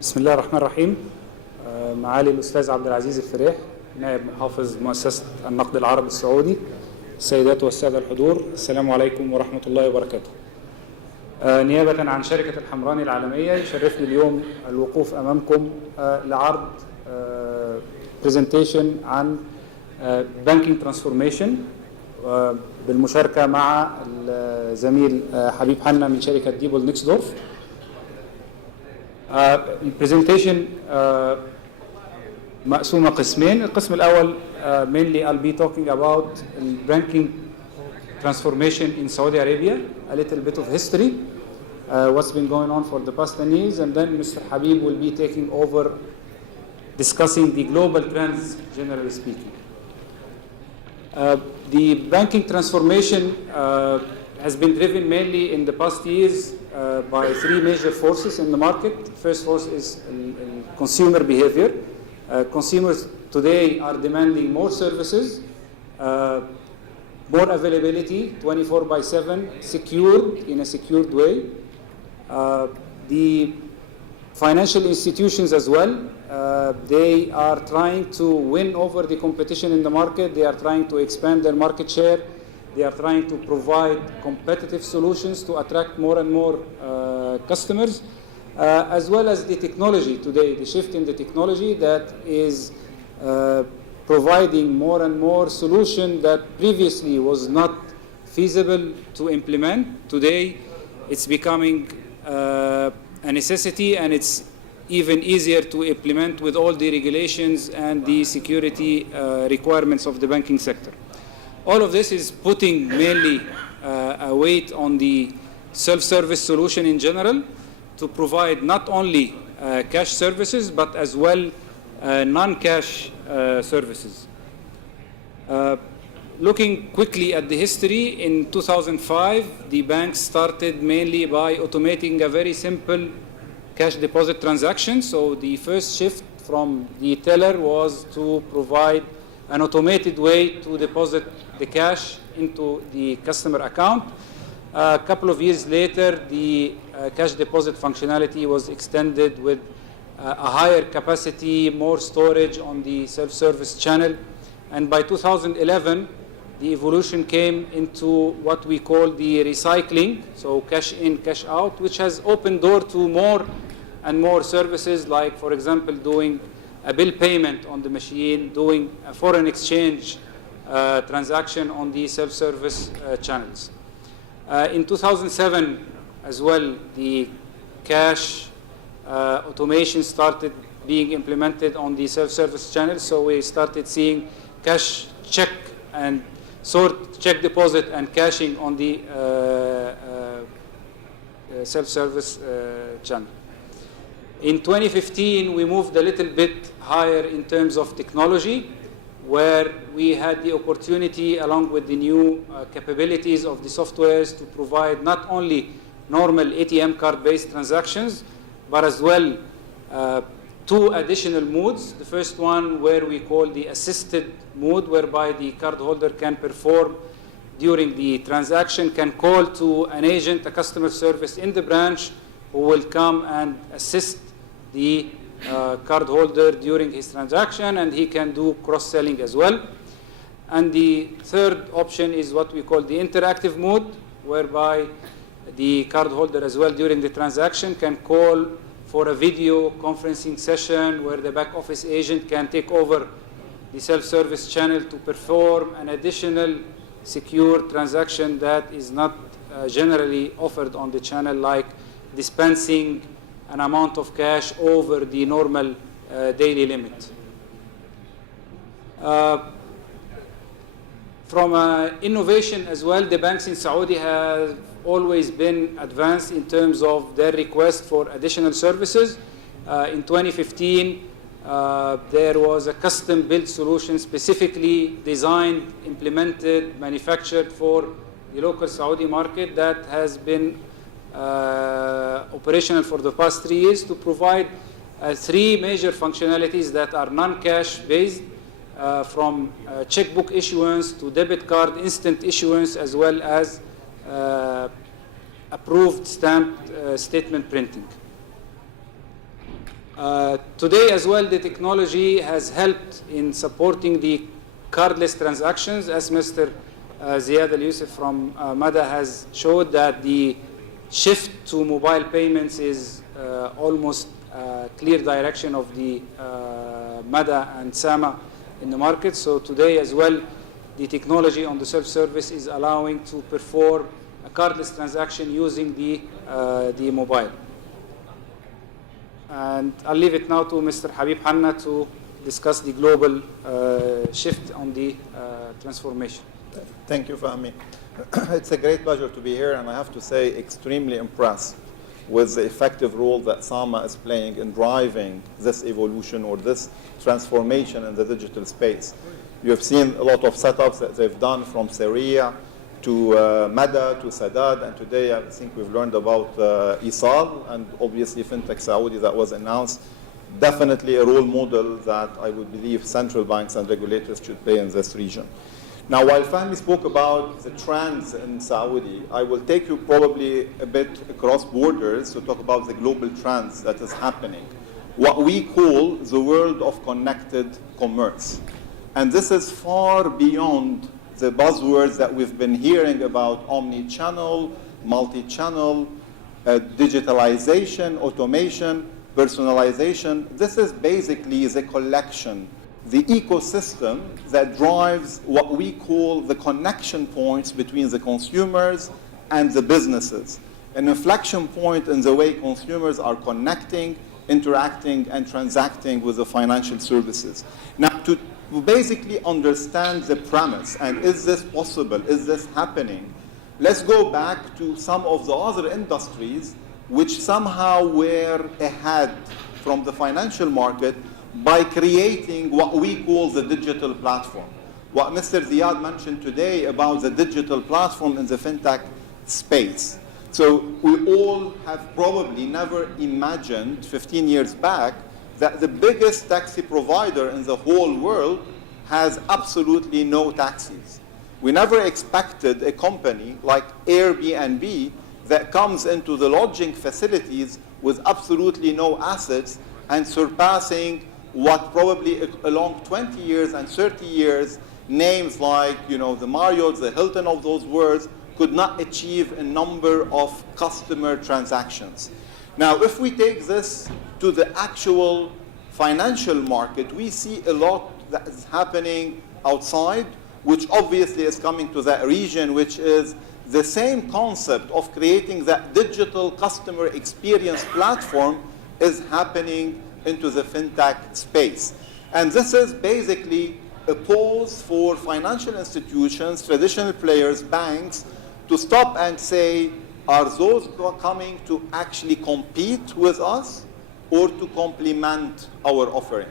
بسم الله الرحمن الرحيم. معالي الأستاذ عبد العزيز الفريح نائب محافظ مؤسسة النقد العربي السعودي، السيدات والسادة الحضور، السلام عليكم ورحمة الله وبركاته. نيابة عن شركة الحمراني العالمية يشرفني اليوم الوقوف أمامكم لعرض برزنتيشن عن بانكينج ترانسفورميشن بالمشاركة مع الزميل حبيب حنا من شركة ديبول نيكسدورف. البرزنتيشن مقسومة قسمين. القسم الأول mainly I'll be talking about banking transformation in Saudi Arabia, a little bit of history, what's been going on for the past 10 years, and then Mr. Habib will be taking over discussing the global trends, generally speaking. The banking transformation has been driven mainly in the past years by three major forces in the market. First force is consumer behavior. Consumers today are demanding more services, more availability, 24/7, secured in a secured way. The financial institutions as well, they are trying to win over the competition in the market. They are trying to expand their market share. They are trying to provide competitive solutions to attract more and more customers, as well as the technology today, the shift in the technology that is providing more and more solution that previously was not feasible to implement. Today, it's becoming a necessity, and it's even easier to implement with all the regulations and the security requirements of the banking sector. All of this is putting mainly a weight on the self-service solution in general to provide not only cash services, but as well non-cash services. Looking quickly at the history, in 2005, the banks started mainly by automating a very simple cash deposit transaction. So the first shift from the teller was to provide an automated way to deposit the cash into the customer account. A couple of years later, the cash deposit functionality was extended with a higher capacity, more storage on the self-service channel. And by 2011, the evolution came into what we call the recycling, so cash in, cash out, which has opened door to more and more services, like, for example, doing a bill payment on the machine, doing a foreign exchange transaction on the self-service channels. In 2007 as well, the cash automation started being implemented on the self-service channels, so we started seeing cash check and sort check deposit and cashing on the self-service channel. In 2015, we moved a little bit higher in terms of technology, where we had the opportunity, along with the new capabilities of the softwares, to provide not only normal ATM card-based transactions, but as well two additional modes. The first one, where we call the assisted mode, whereby the cardholder can perform during the transaction, can call to an agent, a customer service in the branch, who will come and assist the cardholder during his transaction, and he can do cross-selling as well. And the third option is what we call the interactive mode, whereby the cardholder as well during the transaction can call for a video conferencing session, where the back office agent can take over the self-service channel to perform an additional secure transaction that is not generally offered on the channel, like dispensing an amount of cash over the normal daily limit. From innovation as well, the banks in Saudi have always been advanced in terms of their request for additional services. In 2015, there was a custom-built solution specifically designed, implemented, manufactured for the local Saudi market that has been operational for the past 3 years, to provide three major functionalities that are non-cash based, from checkbook issuance to debit card instant issuance, as well as approved stamped statement printing. Today as well, the technology has helped in supporting the cardless transactions, as Mr. Ziad Al-Yusuf from MADA has showed that the shift to mobile payments is almost a clear direction of the MADA and SAMA in the market. So today as well, the technology on the self-service is allowing to perform a cardless transaction using the mobile. And I'll leave it now to Mr. Habib Hanna to discuss the global shift on the transformation. Thank you, Fahmi. It's a great pleasure to be here, and I have to say, extremely impressed with the effective role that SAMA is playing in driving this evolution or this transformation in the digital space. You have seen a lot of setups that they've done from Syria to MADA to Sadad, and today I think we've learned about ISAL and obviously FinTech Saudi that was announced. Definitely a role model that I would believe central banks and regulators should play in this region. Now, while Fahmi spoke about the trends in Saudi, I will take you probably a bit across borders to talk about the global trends that is happening. What we call the world of connected commerce. And this is far beyond the buzzwords that we've been hearing about omni-channel, multi-channel, digitalization, automation, personalization. This is basically the collection, the ecosystem that drives what we call the connection points between the consumers and the businesses. An inflection point in the way consumers are connecting, interacting, and transacting with the financial services. Now, to basically understand the premise, and is this possible, is this happening, let's go back to some of the other industries which somehow were ahead from the financial market by creating what we call the digital platform. What Mr. Ziad mentioned today about the digital platform in the fintech space. So we all have probably never imagined 15 years back that the biggest taxi provider in the whole world has absolutely no taxis. We never expected a company like Airbnb that comes into the lodging facilities with absolutely no assets and surpassing what probably along 20 years and 30 years, names like, the Marriott, the Hilton of those worlds could not achieve a number of customer transactions. Now, if we take this to the actual financial market, we see a lot that is happening outside, which obviously is coming to that region, which is the same concept of creating that digital customer experience platform is happening into the fintech space. And this is basically a pause for financial institutions, traditional players, banks, to stop and say, are those coming to actually compete with us or to complement our offering?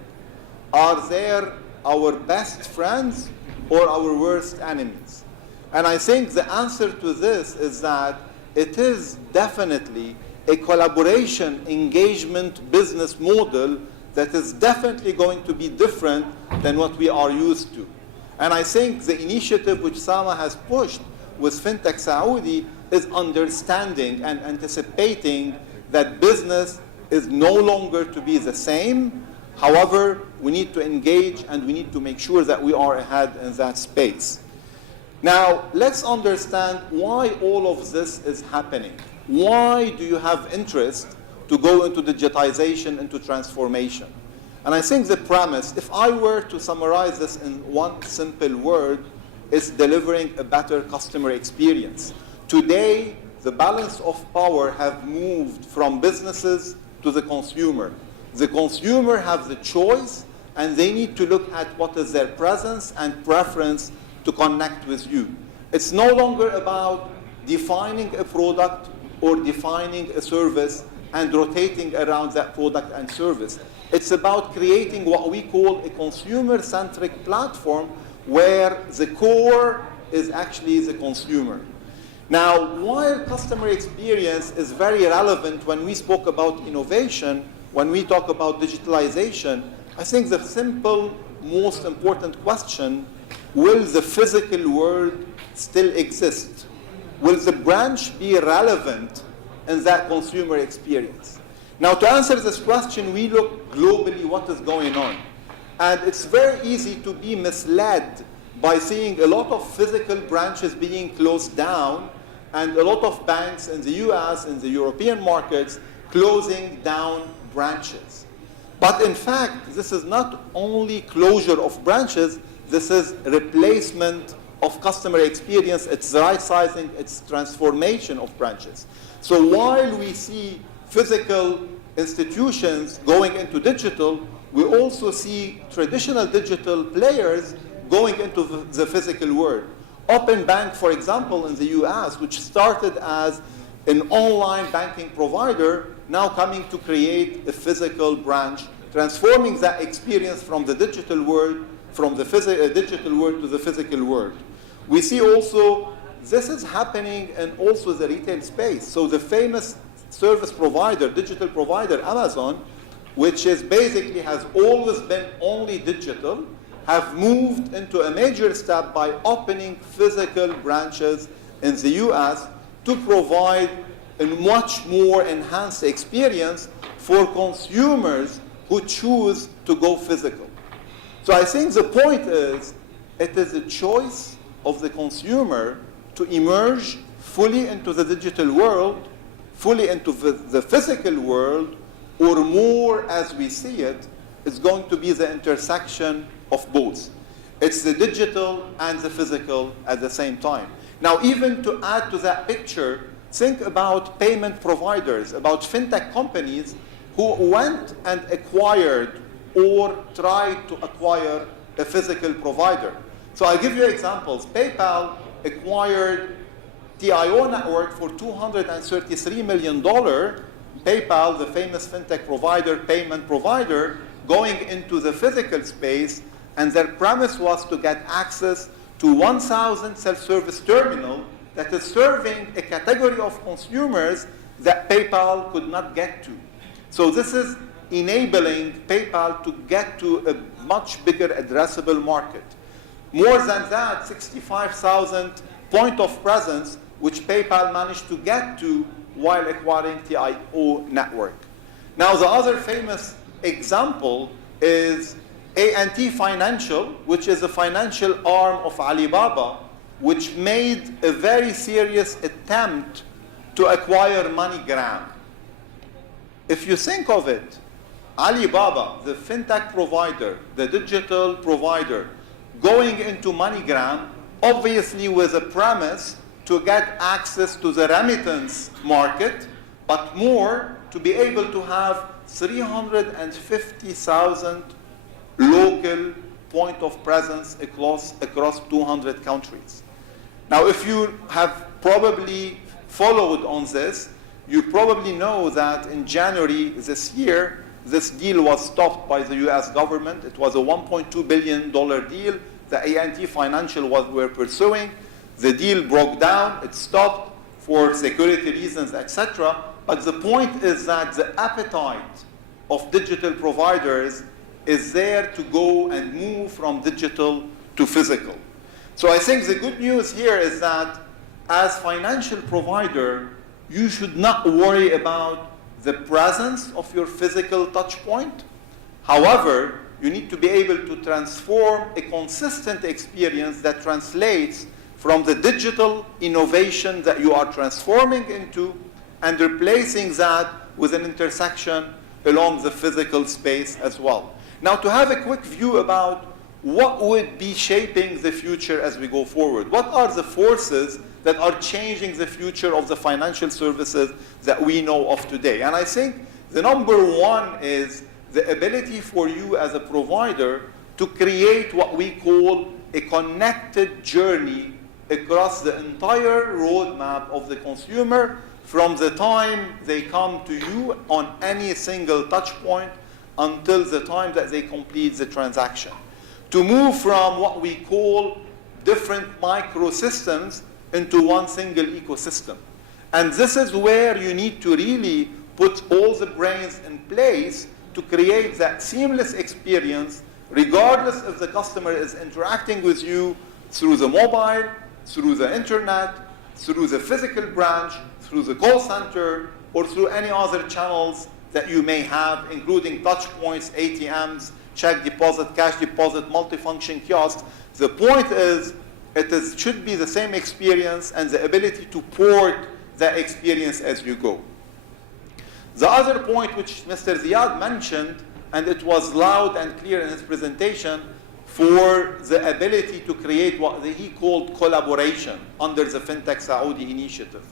Are they our best friends or our worst enemies? And I think the answer to this is that it is definitely a collaboration, engagement, business model that is definitely going to be different than what we are used to. And I think the initiative which SAMA has pushed with FinTech Saudi is understanding and anticipating that business is no longer to be the same. However, we need to engage and we need to make sure that we are ahead in that space. Now, let's understand why all of this is happening. Why do you have interest to go into digitization, into transformation? And I think the premise, if I were to summarize this in one simple word, is delivering a better customer experience. Today, the balance of power have moved from businesses to the consumer. The consumer have the choice, and they need to look at what is their presence and preference to connect with you. It's no longer about defining a product or defining a service and rotating around that product and service. It's about creating what we call a consumer-centric platform where the core is actually the consumer. Now, while customer experience is very relevant when we spoke about innovation, when we talk about digitalization, I think the simple, most important question, will the physical world still exist? Will the branch be relevant in that consumer experience? Now, to answer this question, we look globally what is going on. And it's very easy to be misled by seeing a lot of physical branches being closed down and a lot of banks in the US, in the European markets, closing down branches. But in fact, this is not only closure of branches, this is replacement of customer experience, it's right sizing, it's transformation of branches. So while we see physical institutions going into digital, we also see traditional digital players going into the physical world. Open Bank, for example, in the US, which started as an online banking provider, now coming to create a physical branch, transforming that experience from the digital world, from the digital world to the physical world. We see also this is happening in also the retail space. So the famous service provider, digital provider, Amazon, which is basically has always been only digital, have moved into a major step by opening physical branches in the US to provide a much more enhanced experience for consumers who choose to go physical. So I think the point is, it is a choice of the consumer to emerge fully into the digital world, fully into the physical world, or more as we see it, it's going to be the intersection of both. It's the digital and the physical at the same time. Now, even to add to that picture, think about payment providers, about fintech companies who went and acquired or tried to acquire a physical provider. So I'll give you examples. PayPal acquired TIO Network for $233 million. PayPal, the famous fintech provider, payment provider, going into the physical space, and their premise was to get access to 1,000 self-service terminal that is serving a category of consumers that PayPal could not get to. So this is enabling PayPal to get to a much bigger addressable market. More than that, 65,000 point of presence, which PayPal managed to get to while acquiring TIO Network. Now, the other famous example is A&T Financial, which is a financial arm of Alibaba, which made a very serious attempt to acquire MoneyGram. If you think of it, Alibaba, the fintech provider, the digital provider, going into MoneyGram, obviously with a premise to get access to the remittance market, but more to be able to have 350,000 local point of presence across 200 countries. Now, if you have probably followed on this, you probably know that in January this year, this deal was stopped by the US government. It was a $1.2 billion deal that A&T Financial were pursuing. The deal broke down, it stopped for security reasons, etc. But the point is that the appetite of digital providers is there to go and move from digital to physical. So I think the good news here is that as financial provider, you should not worry about the presence of your physical touch point. However, you need to be able to transform a consistent experience that translates from the digital innovation that you are transforming into and replacing that with an intersection along the physical space as well. Now, to have a quick view about what would be shaping the future as we go forward. What are the forces that are changing the future of the financial services that we know of today? And I think the number one is the ability for you as a provider to create what we call a connected journey across the entire roadmap of the consumer from the time they come to you on any single touch point until the time that they complete the transaction. To move from what we call different microsystems into one single ecosystem. And this is where you need to really put all the brains in place to create that seamless experience, regardless if the customer is interacting with you through the mobile, through the internet, through the physical branch, through the call center, or through any other channels that you may have, including touch points, ATMs, check deposit, cash deposit, multifunction kiosks. The point is, should be the same experience and the ability to port that experience as you go. The other point which Mr. Ziad mentioned, and it was loud and clear in his presentation, for the ability to create what he called collaboration under the FinTech Saudi initiative.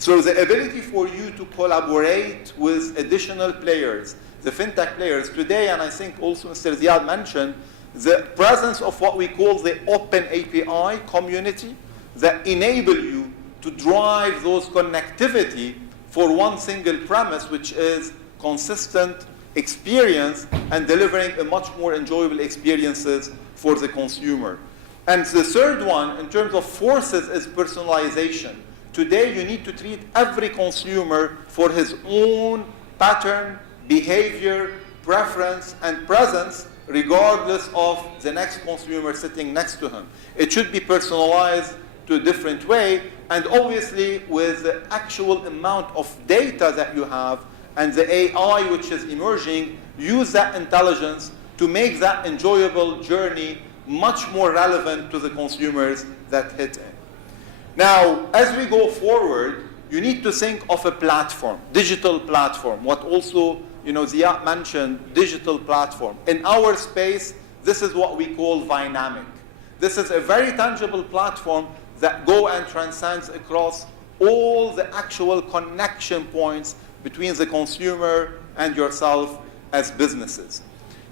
So the ability for you to collaborate with additional players, the FinTech players today, and I think also Mr. Ziad mentioned, the presence of what we call the open API community that enable you to drive those connectivity for one single premise, which is consistent experience and delivering a much more enjoyable experiences for the consumer. And the third one, in terms of forces, is personalization. Today, you need to treat every consumer for his own pattern, behavior, preference, and presence, regardless of the next consumer sitting next to him. It should be personalized to a different way, and obviously with the actual amount of data that you have and the AI which is emerging, use that intelligence to make that enjoyable journey much more relevant to the consumers that hit in. Now, as we go forward, you need to think of a platform, digital platform, what also Ziad mentioned, digital platform. In our space, this is what we call Dynamic. This is a very tangible platform that go and transcends across all the actual connection points between the consumer and yourself as businesses.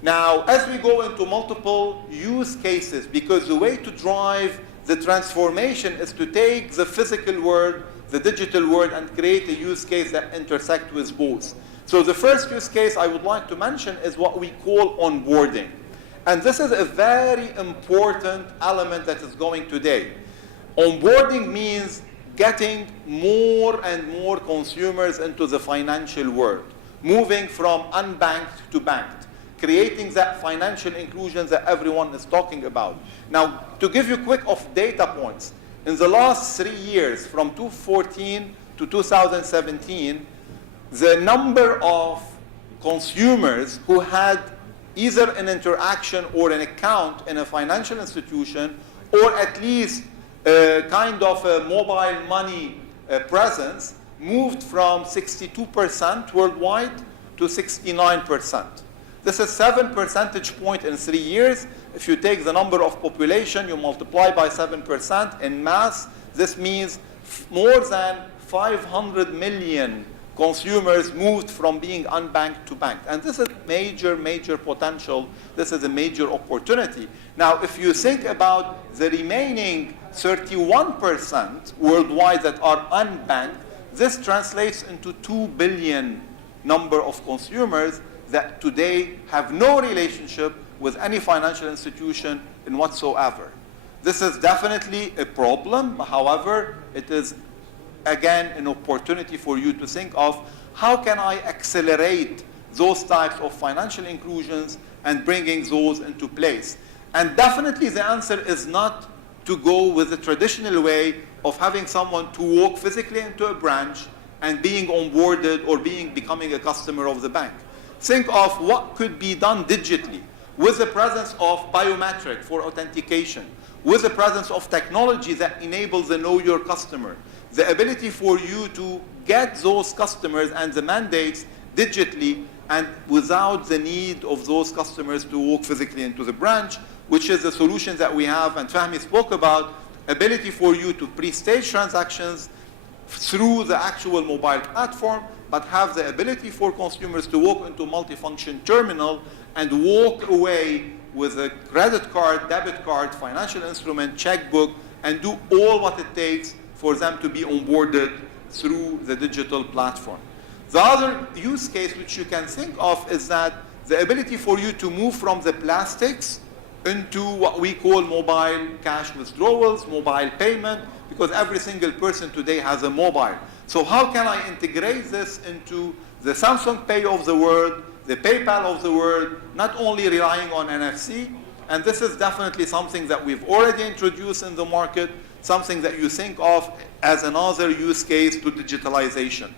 Now, as we go into multiple use cases, because the way to drive the transformation is to take the physical world, the digital world, and create a use case that intersect with both. So the first use case I would like to mention is what we call onboarding. And this is a very important element that is going today. Onboarding means getting more and more consumers into the financial world, moving from unbanked to banked, creating that financial inclusion that everyone is talking about. Now, to give you quick of data points, in the last 3 years, from 2014 to 2017, the number of consumers who had either an interaction or an account in a financial institution, or at least kind of a mobile money presence, moved from 62% worldwide to 69%. This is 7 percentage points in 3 years. If you take the number of population, you multiply by 7% in mass, this means more than 500 million consumers moved from being unbanked to banked. And this is major, major potential. This is a major opportunity. Now, if you think about the remaining 31% worldwide that are unbanked, this translates into 2 billion number of consumers that today have no relationship with any financial institution in whatsoever. This is definitely a problem. However, it is again an opportunity for you to think of how can I accelerate those types of financial inclusions and bringing those into place. And definitely the answer is not to go with the traditional way of having someone to walk physically into a branch and being onboarded or becoming a customer of the bank. Think of what could be done digitally with the presence of biometric for authentication, with the presence of technology that enables the know your customer, the ability for you to get those customers and the mandates digitally and without the need of those customers to walk physically into the branch, which is the solution that we have, and Fahmi spoke about, ability for you to pre-stage transactions through the actual mobile platform, but have the ability for consumers to walk into multifunction terminal and walk away with a credit card, debit card, financial instrument, checkbook, and do all what it takes for them to be onboarded through the digital platform. The other use case which you can think of is that the ability for you to move from the plastics into what we call mobile cash withdrawals, mobile payment, because every single person today has a mobile. So how can I integrate this into the Samsung Pay of the world, the PayPal of the world, not only relying on NFC, and this is definitely something that we've already introduced in the market, something that you think of as another use case to digitalization.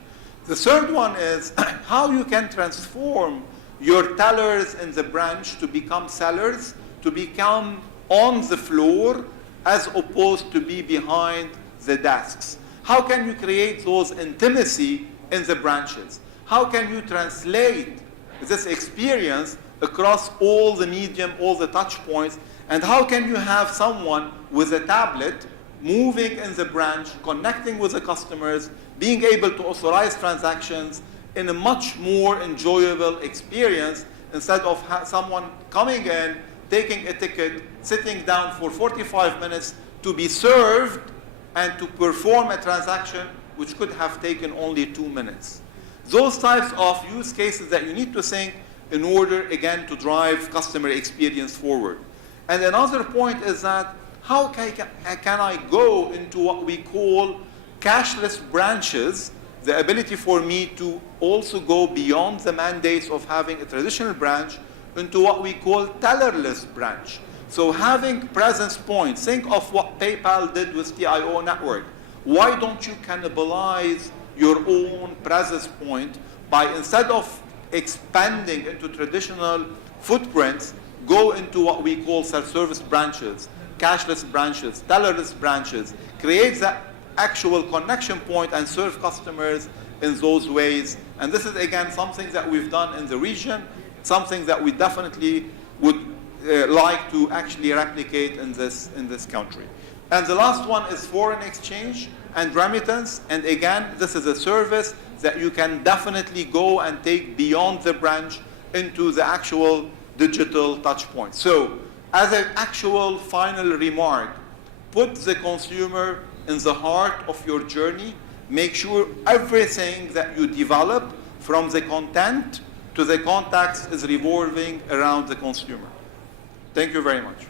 The third one is how you can transform your tellers in the branch to become sellers, to become on the floor as opposed to be behind the desks. How can you create those intimacy in the branches? How can you translate this experience across all the medium, all the touch points? And how can you have someone with a tablet moving in the branch, connecting with the customers, being able to authorize transactions in a much more enjoyable experience instead of someone coming in, taking a ticket, sitting down for 45 minutes to be served and to perform a transaction which could have taken only 2 minutes. Those types of use cases that you need to think in order, again, to drive customer experience forward. And another point is that how can I go into what we call cashless branches, the ability for me to also go beyond the mandates of having a traditional branch into what we call tellerless branch. So having presence points, think of what PayPal did with TIO network. Why don't you cannibalize your own presence point by, instead of expanding into traditional footprints, go into what we call self-service branches, cashless branches, tellerless branches, create that actual connection point and serve customers in those ways. And this is, again, something that we've done in the region, something that we definitely would like to actually replicate in this country. And the last one is foreign exchange and remittance. And again, this is a service that you can definitely go and take beyond the branch into the actual digital touch point. So as an actual final remark, put the consumer in the heart of your journey. Make sure everything that you develop, from the content to the contacts, is revolving around the consumer. Thank you very much.